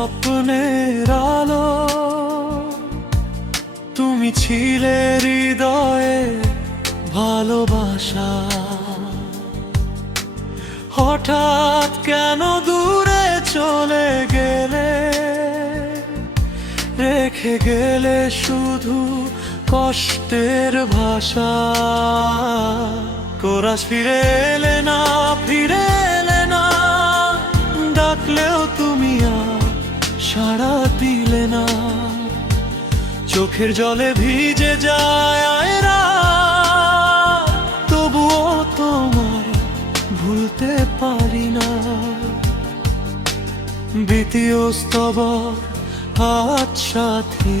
স্বপ্নের আলো, তুমি ছিলে হৃদয়ে ভালোবাসা। হঠাৎ কেন দূরে চলে গেলে, রেখে গেলে শুধু কষ্টের ভাষা। কোরাস ফিরে এলে না, ফিরে এলে না, ডাকলেও তুমি আর সাড়া দিলে না। চোখের জলে ভিজে যায় রাত, তবুও তোমায় ভুলতে পারি না। দ্বিতীয় স্তবক হাত সাথে,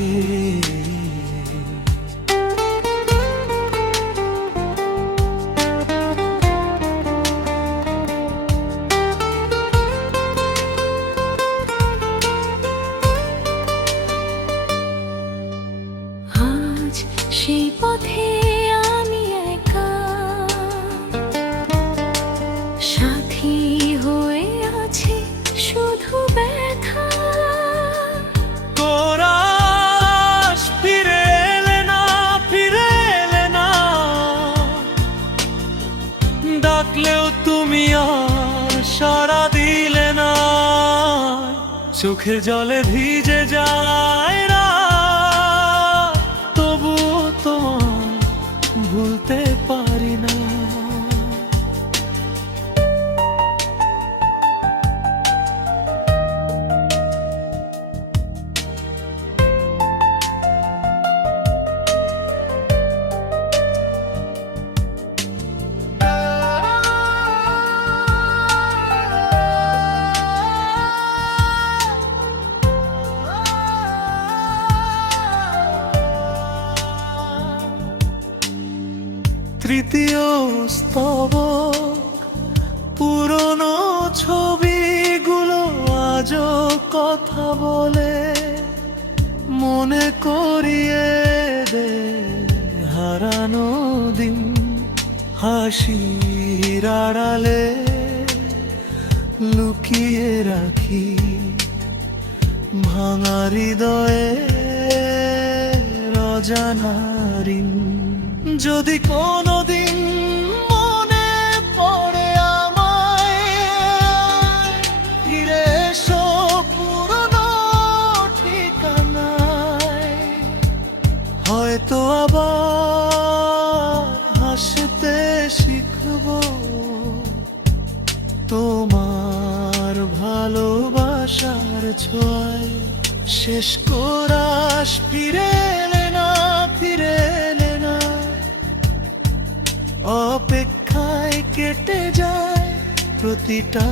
সেই পথে আমি একা, সাথী হয়ে আছে শুধু ব্যথা। কোরাস ফিরে এলে না, ফিরে এলে না, ডাকলেও তুমি আর সাড়া দিলে না। চোখের জলে ভিজে যায় রাত, তবুও তোমায় ভুলতে পারি না। তৃতীয় স্তবক, পুরনো ছবিগুলো আজও কথা বলে, মনে করিয়ে দে হারানো দিন। হাসির আড়ালে লুকিয়ে রাখি ভাঙা হৃদয়ে অজানা ঋণ। যদি কোনোদিন মনে পড়ে আমায়, ফিরে এসো পুরনো ঠিকানায়। হয়তো আবার হাসতে শিখব, তোমার ভালোবাসার ছোঁয়ায়। শেষ কোরাস ফিরে এলে না, ফিরে এলে না, অপেক্ষায় কেটে যায় প্রতিটা